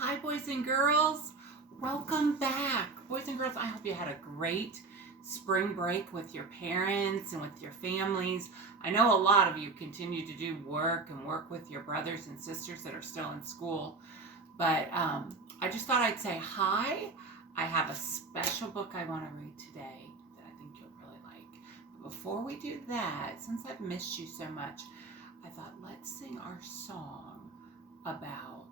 Hi, boys and girls. Welcome back. Boys and girls, I hope you had a great spring break with your parents and with your families. I know a lot of you continue to do work with your brothers and sisters that are still in school, but I just thought I'd say hi. I have a special book I want to read today that I think you'll really like. But before we do that, since I've missed you so much, I thought let's sing our song about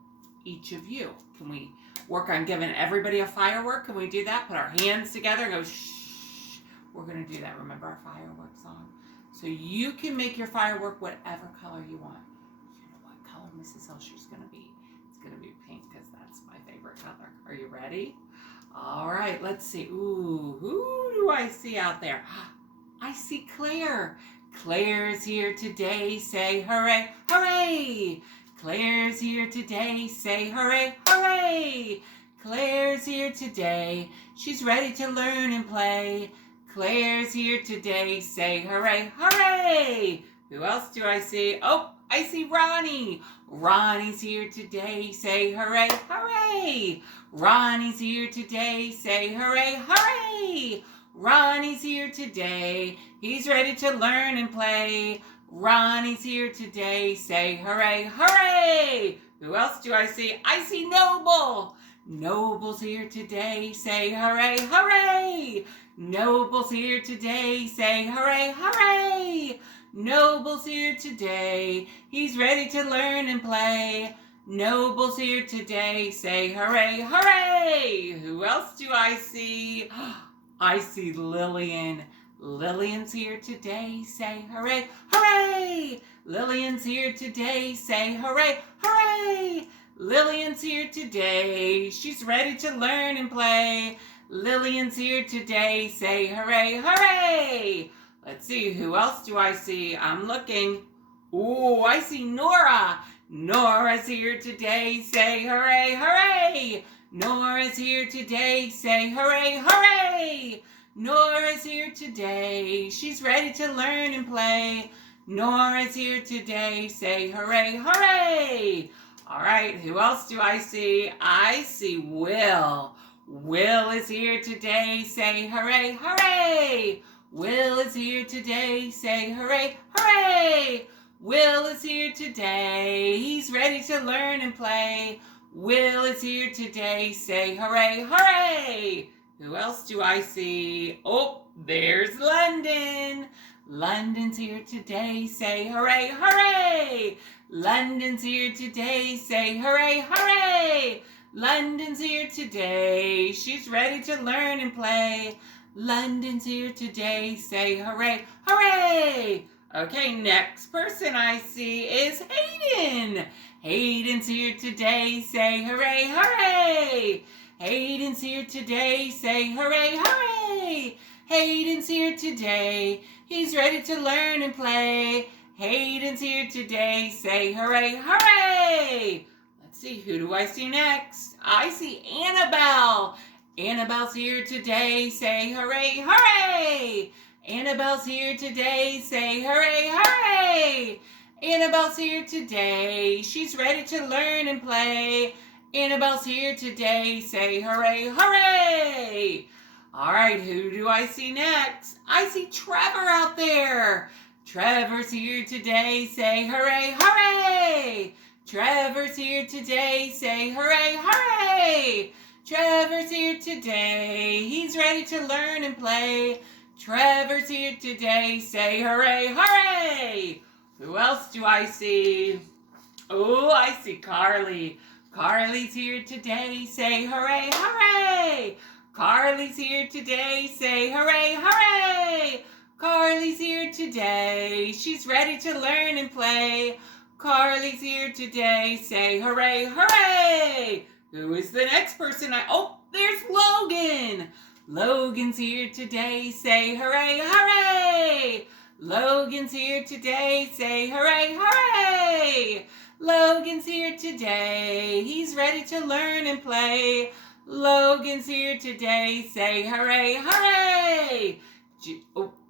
each of you. Can we work on giving everybody a firework? Can we do that? Put our hands together and go shh. We're going to do that. Remember our firework song? So you can make your firework whatever color you want. You know what color Mrs. Hilsher's going to be? It's going to be pink because that's my favorite color. Are you ready? All right, let's see. Ooh, who do I see out there? I see Claire. Claire's here today. Say hooray, hooray! Claire's here today, say hooray, hooray! Claire's here today, she's ready to learn and play. Claire's here today, say hooray, hooray! Who else do I see? Oh, I see Ronnie. Ronnie's here today, say hooray, hooray! Ronnie's here today, say hooray, hooray! Ronnie's here today, he's ready to learn and play. Ronnie's here today, say hooray, hooray! Who else do I see? I see Noble. Noble's here today, say hooray, hooray! Noble's here today, say hooray, hooray! Noble's here today, he's ready to learn and play. Noble's here today, say hooray, hooray! Who else do I see? I see Lillian. Lillian's here today, say hooray, hooray! Lillian's here today, say hooray, hooray! Lillian's here today, she's ready to learn and play. Lillian's here today, say hooray, hooray! Let's see, who else do I see? I'm looking. Ooh, I see Nora. Nora's here today, say hooray, hooray! Nora's here today, say hooray, hooray! Nora's here today, she's ready to learn and play. Nora's here today, say hooray, hooray! All right, who else do I see? I see Will. Will is here today, say hooray, hooray! Will is here today, say hooray, hooray! Will is here today, he's ready to learn and play. Will is here today, say hooray, hooray! Who else do I see? Oh, there's London. London's here today, say hooray, hooray! London's here today, say hooray, hooray! London's here today, she's ready to learn and play. London's here today, say hooray, hooray! Okay, next person I see is Hayden. Hayden's here today, say hooray, hooray! Hayden's here today, say hooray, hooray! Hayden's here today, he's ready to learn and play. Hayden's here today, say hooray, hooray! Let's see, who do I see next? I see Annabelle. Annabelle's here today, say hooray, hooray! Annabelle's here today, say hooray, hooray! Annabelle's here today, she's ready to learn and play. Annabelle's here today, say hooray, hooray! All right, who do I see next? I see Trevor out there. Trevor's here today, say hooray, hooray! Trevor's here today, say hooray, hooray! Trevor's here today, he's ready to learn and play. Trevor's here today, say hooray, hooray! Who else do I see? Oh, I see Carly. Carly's here today, say hooray, hooray! Carly's here today, say hooray, hooray! Carly's here today, she's ready to learn and play. Carly's here today, say hooray, hooray! Who is the next person? Oh, there's Logan! Logan's here today, say hooray, hooray! Logan's here today, say hooray, hooray! Logan's here today, he's ready to learn and play. Logan's here today, say hooray, hooray!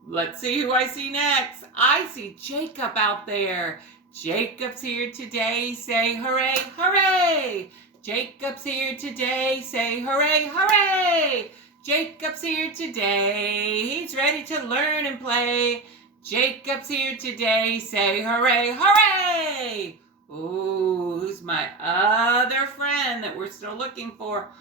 Let's see who I see next. I see Jacob out there. Jacob's here today, say hooray, hooray! Jacob's here today. Say hooray, hooray! Jacob's here today. He's ready to learn and play. Jacob's here today. Say hooray, hooray! Ooh, who's my other friend that we're still looking for?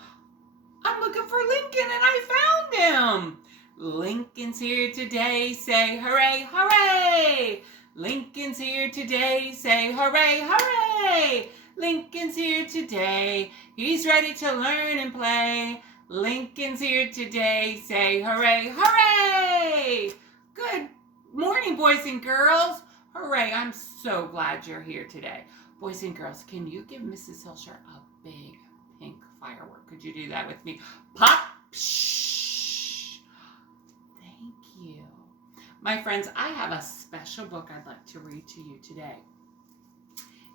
I'm looking for Lincoln and I found him. Lincoln's here today. Say hooray, hooray! Lincoln's here today. Say hooray, hooray! Lincoln's here today. He's ready to learn and play. Lincoln's here today. Say hooray, hooray! Good morning, boys and girls. Hooray, I'm so glad you're here today. Boys and girls, can you give Mrs. Hilsher a big pink firework? Could you do that with me? Pop! Psh! Thank you. My friends, I have a special book I'd like to read to you today.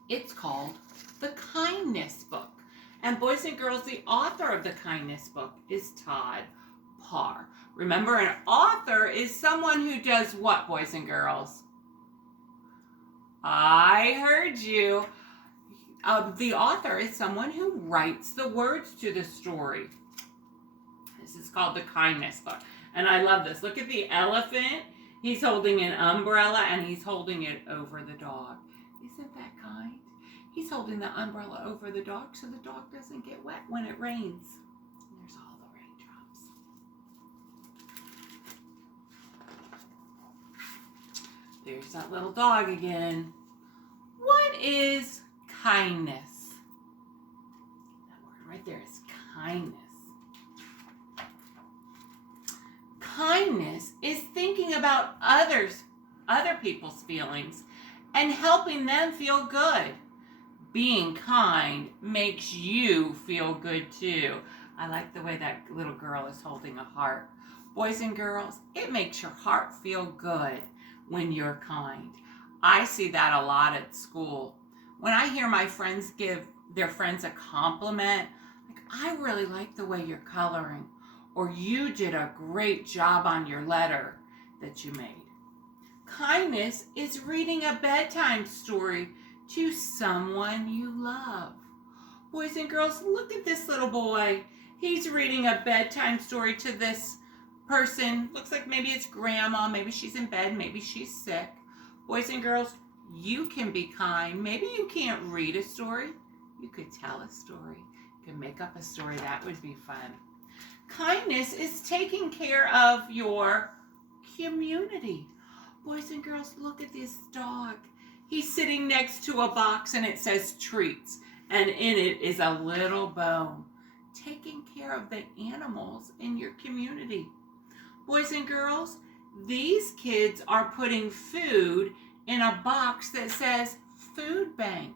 It's called The Kindness Book. And boys and girls, the author of The Kindness Book is Todd, Parr. Remember, an author is someone who does what, boys and girls? I heard you. The author is someone who writes the words to the story. This is called The Kindness Book. And I love this. Look at the elephant. He's holding an umbrella and he's holding it over the dog. Isn't that kind? He's holding the umbrella over the dog so the dog doesn't get wet when it rains. And there's all the raindrops. There's that little dog again. What is kindness? That word right there is kindness. Kindness is thinking about other people's feelings and helping them feel good. Being kind makes you feel good too. I like the way that little girl is holding a heart. Boys and girls, it makes your heart feel good when you're kind. I see that a lot at school. When I hear my friends give their friends a compliment, like, I really like the way you're coloring, or you did a great job on your letter that you made. Kindness is reading a bedtime story to someone you love. Boys and girls, look at this little boy. He's reading a bedtime story to this person. Looks like maybe it's grandma, maybe she's in bed, maybe she's sick. Boys and girls, you can be kind. Maybe you can't read a story. You could tell a story. You can make up a story. That would be fun. Kindness is taking care of your community. Boys and girls, look at this dog. He's sitting next to a box and it says treats, and in it is a little bone. Taking care of the animals in your community. Boys and girls, these kids are putting food in a box that says food bank.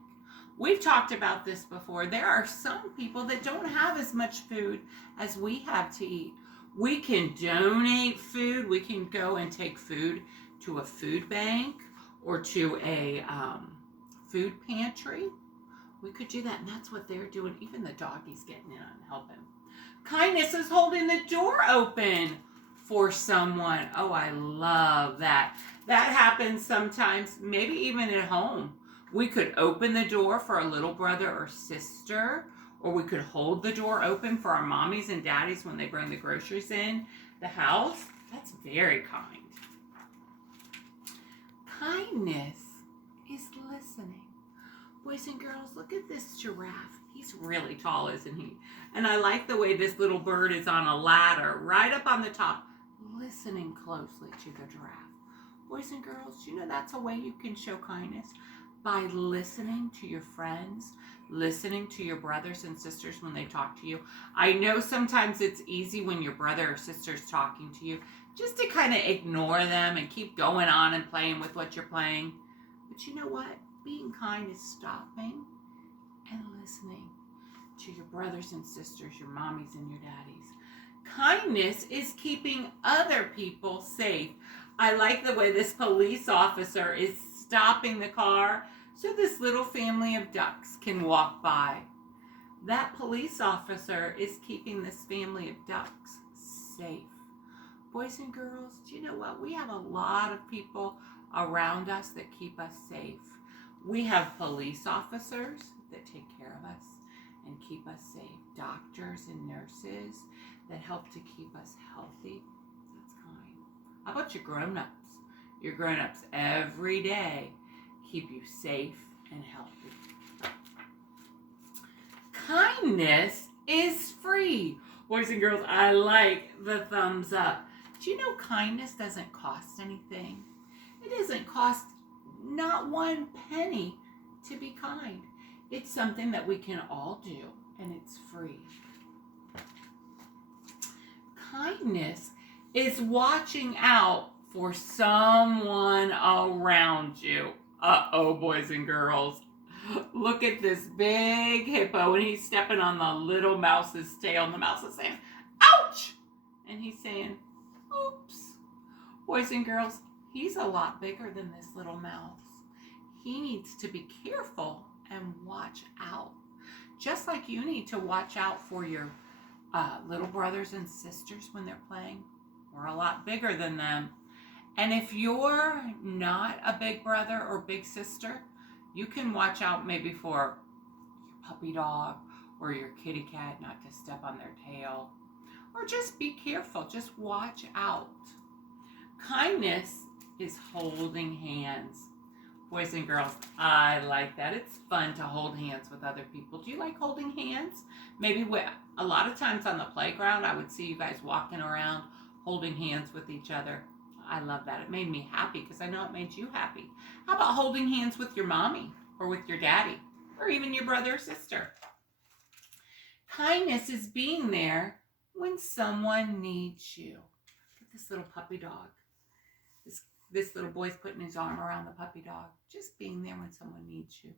We've talked about this before. There are some people that don't have as much food as we have to eat. We can donate food. We can go and take food to a food bank or to a food pantry. We could do that, and that's what they're doing. Even the doggy's getting in and helping. Kindness is holding the door open for someone. Oh, I love that. That happens sometimes, maybe even at home. We could open the door for a little brother or sister, or we could hold the door open for our mommies and daddies when they bring the groceries in the house. That's very kind. Kindness is listening. Boys and girls, look at this giraffe. He's really tall, isn't he? And I like the way this little bird is on a ladder right up on the top, listening closely to the giraffe. Boys and girls, you know that's a way you can show kindness, by listening to your friends, listening to your brothers and sisters when they talk to you. I know sometimes it's easy when your brother or sister's talking to you just to kind of ignore them and keep going on and playing with what you're playing. But you know what? Being kind is stopping and listening to your brothers and sisters, your mommies and your daddies. Kindness is keeping other people safe. I like the way this police officer is stopping the car so this little family of ducks can walk by. That police officer is keeping this family of ducks safe. Boys and girls, do you know what? We have a lot of people around us that keep us safe. We have police officers that take care of us and keep us safe. Doctors and nurses that help to keep us healthy. That's kind. How about your grown-ups? Your grown-ups every day keep you safe and healthy. Kindness is free. Boys and girls, I like the thumbs up. Do you know kindness doesn't cost anything? It doesn't cost not one penny to be kind. It's something that we can all do, and it's free. Kindness is watching out for someone around you. Uh-oh, boys and girls. Look at this big hippo, and he's stepping on the little mouse's tail, and the mouse is saying, ouch! And he's saying, oops. Boys and girls, he's a lot bigger than this little mouse. He needs to be careful and watch out. Just like you need to watch out for your little brothers and sisters when they're playing. We're a lot bigger than them. And if you're not a big brother or big sister, you can watch out maybe for your puppy dog or your kitty cat not to step on their tail. Or just be careful. Just watch out. Kindness is holding hands. Boys and girls, I like that. It's fun to hold hands with other people. Do you like holding hands? Maybe a lot of times on the playground, I would see you guys walking around holding hands with each other. I love that. It made me happy because I know it made you happy. How about holding hands with your mommy or with your daddy or even your brother or sister? Kindness is being there when someone needs you. Look at this little puppy dog. This little boy's putting his arm around the puppy dog. Just being there when someone needs you.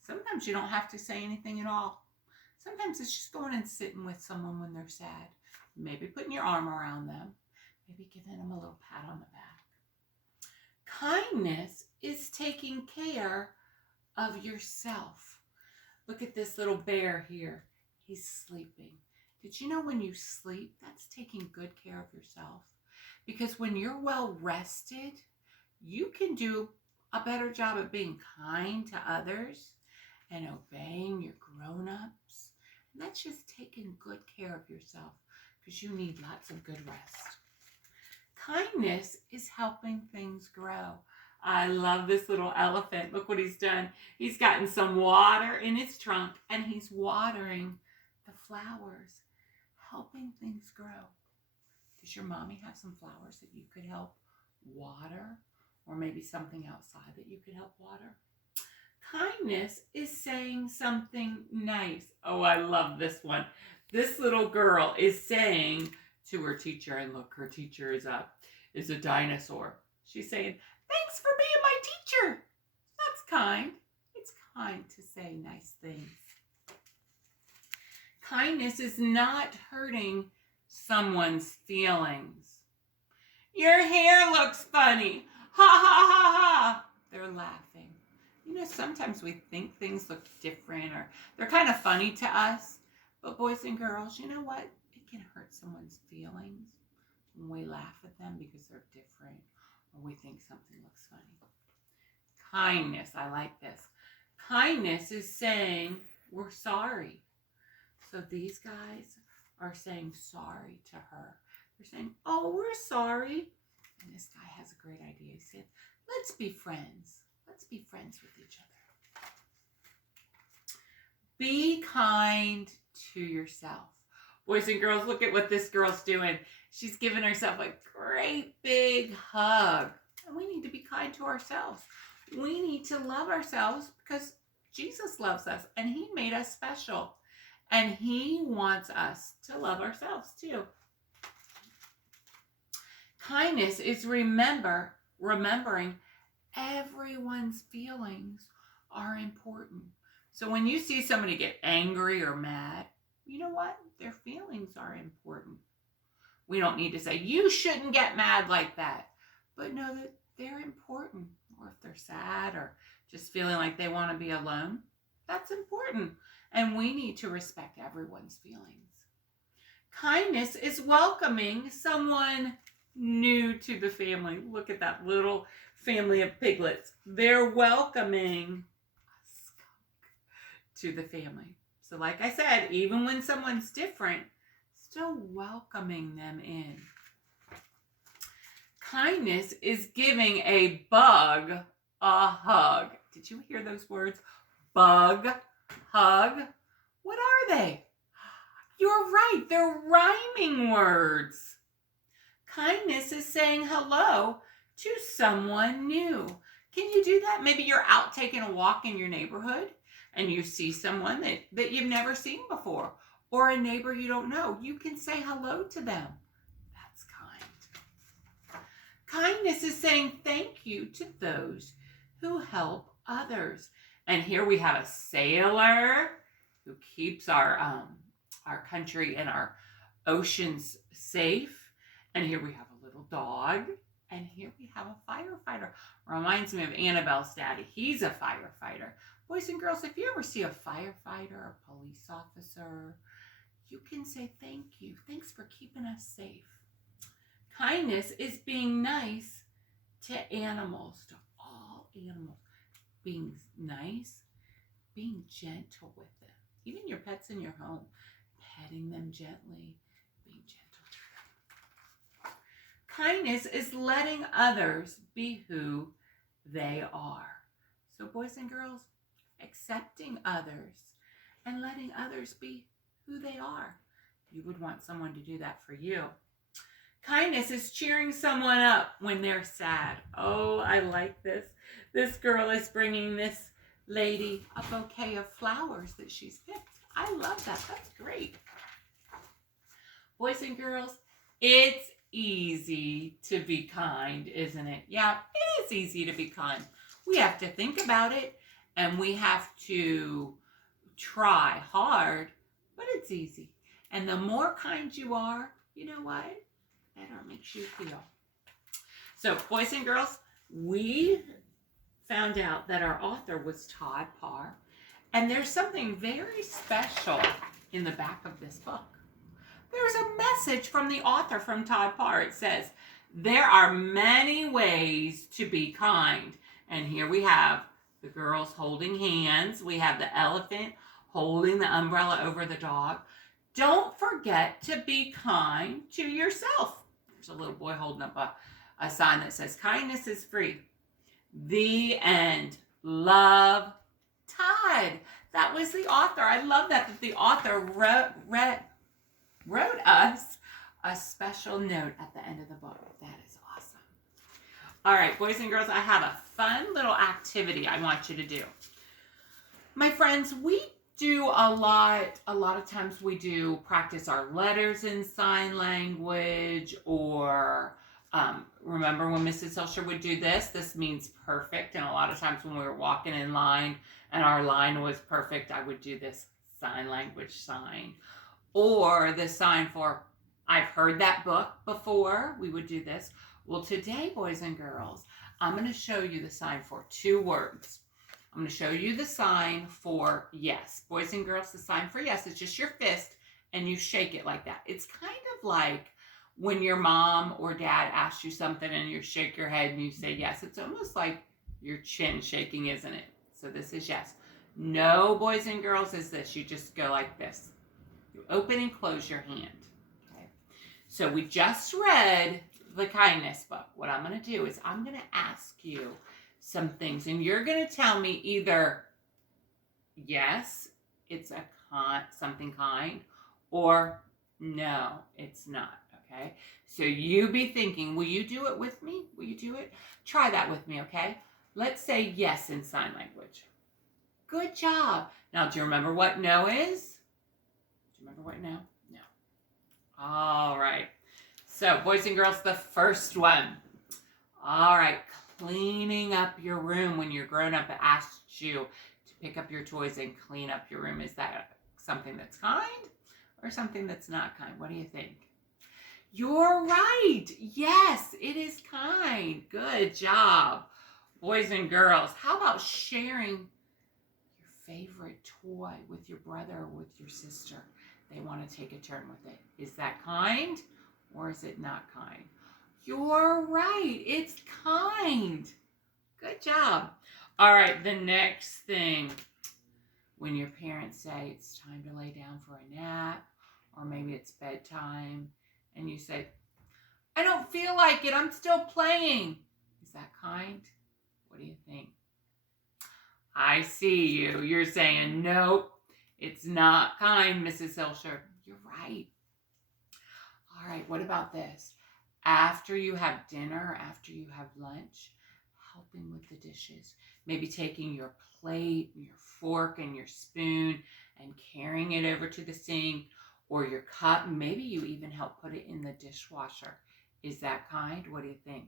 Sometimes you don't have to say anything at all. Sometimes it's just going and sitting with someone when they're sad. Maybe putting your arm around them. Maybe giving them a little pat on the back. Kindness is taking care of yourself. Look at this little bear here. He's sleeping. Did you know when you sleep, that's taking good care of yourself? Because when you're well rested, you can do a better job of being kind to others and obeying your grown-ups. And that's just taking good care of yourself because you need lots of good rest. Kindness is helping things grow. I love this little elephant. Look what he's done. He's gotten some water in his trunk and he's watering the flowers, helping things grow. Does your mommy have some flowers that you could help water? Or maybe something outside that you could help water? Kindness is saying something nice. Oh, I love this one. This little girl is saying to her teacher, and look, her teacher is a dinosaur. She's saying, thanks for being my teacher. That's kind. It's kind to say nice things. Kindness is not hurting someone's feelings. Your hair looks funny. Ha ha ha ha. They're laughing. You know, sometimes we think things look different or they're kind of funny to us. But boys and girls, you know what? It can hurt someone's feelings when we laugh at them because they're different or we think something looks funny. Kindness, I like this. Kindness is saying we're sorry. So these guys are saying sorry to her. They're saying, oh, we're sorry. And this guy has a great idea. He said, let's be friends. Let's be friends with each other. Be kind to yourself. Boys and girls, look at what this girl's doing. She's giving herself a great big hug. And we need to be kind to ourselves. We need to love ourselves because Jesus loves us and he made us special. And he wants us to love ourselves too. Kindness is remembering everyone's feelings are important. So when you see somebody get angry or mad, you know what? Their feelings are important. We don't need to say, you shouldn't get mad like that. But know that they're important. Or if they're sad or just feeling like they want to be alone, that's important. And we need to respect everyone's feelings. Kindness is welcoming someone new to the family. Look at that little family of piglets. They're welcoming a skunk to the family. So like I said, even when someone's different, still welcoming them in. Kindness is giving a bug a hug. Did you hear those words? Bug, hug. What are they? You're right. They're rhyming words. Kindness is saying hello to someone new. Can you do that? Maybe you're out taking a walk in your neighborhood and you see someone that you've never seen before, or a neighbor you don't know. You can say hello to them. That's kind. Kindness is saying thank you to those who help others. And here we have a sailor who keeps our country and our oceans safe. And here we have a little dog. And here we have a firefighter. Reminds me of Annabelle's daddy. He's a firefighter. Boys and girls, if you ever see a firefighter, a police officer, you can say thank you. Thanks for keeping us safe. Kindness is being nice to animals, to all animals. Being nice, being gentle with them. Even your pets in your home, petting them gently, being gentle to them. Kindness is letting others be who they are. So boys and girls, accepting others and letting others be who they are. You would want someone to do that for you. Kindness is cheering someone up when they're sad. Oh, I like this. This girl is bringing this lady a bouquet of flowers that she's picked. I love that. That's great. Boys and girls, it's easy to be kind, isn't it? Yeah, it is easy to be kind. We have to think about it, and we have to try hard, but it's easy. And the more kind you are, you know what? Better it makes you feel. So, boys and girls, we found out that our author was Todd Parr, and there's something very special in the back of this book. There's a message from the author, from Todd Parr. It says, there are many ways to be kind. And here we have the girls holding hands. We have the elephant holding the umbrella over the dog. Don't forget to be kind to yourself. There's a little boy holding up a sign that says, kindness is free. The end. Love, Todd. That was the author. I love that the author wrote us a special note at the end of the book. That is awesome. All right, boys and girls, I have a fun little activity I want you to do. My friends, we do a lot of times we do practice our letters in sign language, or remember when Mrs. Hilsher would do this? This means perfect. And a lot of times when we were walking in line and our line was perfect, I would do this sign language sign. Or the sign for, I've heard that book before. We would do this. Well, today, boys and girls, I'm going to show you the sign for 2 words. I'm going to show you the sign for yes. Boys and girls, the sign for yes is just your fist, and you shake it like that. It's kind of like when your mom or dad asks you something and you shake your head and you say yes. It's almost like your chin shaking, isn't it? So this is yes. No, boys and girls, is this. You just go like this. You open and close your hand. Okay. So we just read the kindness book. What I'm going to do is I'm going to ask you some things, and you're going to tell me either yes, it's something kind, or no, it's not. Okay. So you be thinking, will you do it with me? Will you do it? Try that with me. Okay. Let's say yes in sign language. Good job. Now, do you remember what no is? Do you remember what no? No. All right. So, boys and girls, the first one. All right. Cleaning up your room when your grown-up asked you to pick up your toys and clean up your room. Is that something that's kind or something that's not kind? What do you think? You're right. Yes, it is kind. Good job. Boys and girls, how about sharing your favorite toy with your brother or with your sister? They want to take a turn with it. Is that kind or is it not kind? You're right. It's kind. Good job. All right, the next thing. when your parents say it's time to lay down for a nap, or maybe it's bedtime, and you say, I don't feel like it, I'm still playing. Is that kind? What do you think? I see you. You're saying, nope, it's not kind, Mrs. Hilsher. You're right. All right, what about this? After you have dinner, after you have lunch, helping with the dishes. Maybe taking your plate, your fork, and your spoon and carrying it over to the sink, or your cup. Maybe you even help put it in the dishwasher. Is that kind? What do you think?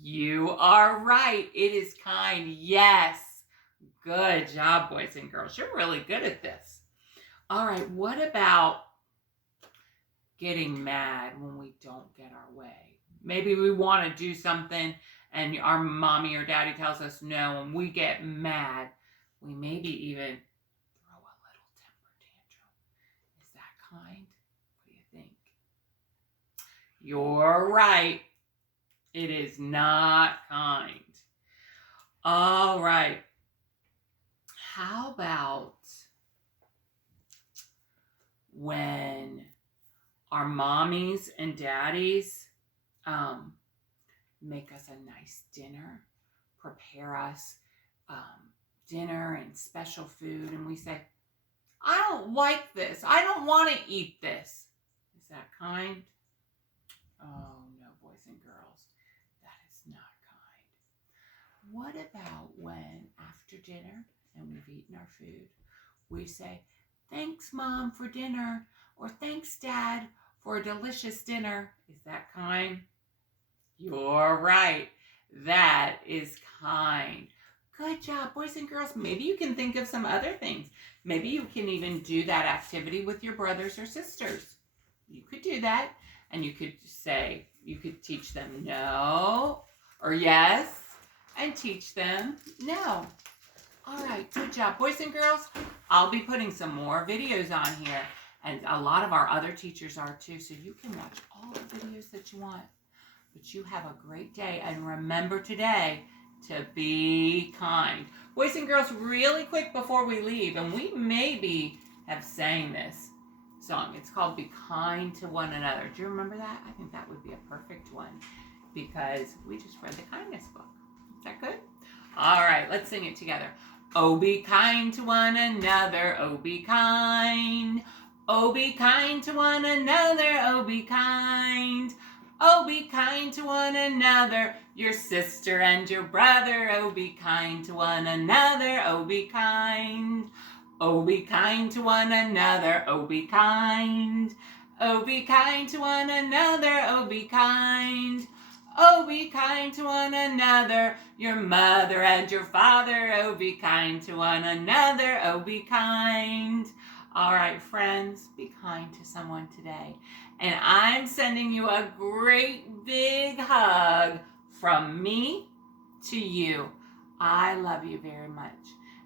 You are right. It is kind. Yes. Good job, boys and girls. You're really good at this. All right, what about getting mad when we don't get our way? Maybe we want to do something and our mommy or daddy tells us no, and we get mad. We maybe even throw a little temper tantrum. Is that kind? What do you think? You're right. It is not kind. All right. How about when our mommies and daddies make us a nice dinner, prepare us dinner and special food, and we say, I don't like this. I don't want to eat this. Is that kind? Oh, no, boys and girls, that is not kind. What about when after dinner and we've eaten our food, we say, thanks, Mom, for dinner, or thanks, Dad, for a delicious dinner. Is that kind? You're right. That is kind. Good job, boys and girls. Maybe you can think of some other things. Maybe you can even do that activity with your brothers or sisters. You could do that, and you could say, you could teach them no or yes, and teach them no. All right, good job, boys and girls. I'll be putting some more videos on here, and a lot of our other teachers are too, so you can watch all the videos that you want. But you have a great day, and remember today to be kind. Boys and girls, really quick before we leave, and we maybe have sang this song. It's called Be Kind to One Another. Do you remember that? I think that would be a perfect one because we just read the kindness book. Is that good? All right, let's sing it together. Oh, be kind to one another. Oh, be kind. Oh, be kind to one another. Oh, be kind. Oh, be kind to one another, your sister and your brother. Oh, be kind to one another. Oh, be kind. Oh, be kind to one another. Oh, be kind. Oh, be kind to one another. Oh, be kind. Oh, be kind to one another, your mother and your father. Oh, be kind to one another. Oh, be kind. All right, friends, be kind to someone today. And I'm sending you a great big hug from me to you. I love you very much.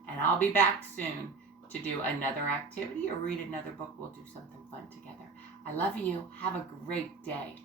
And I'll be back soon to do another activity or read another book. We'll do something fun together. I love you. Have a great day.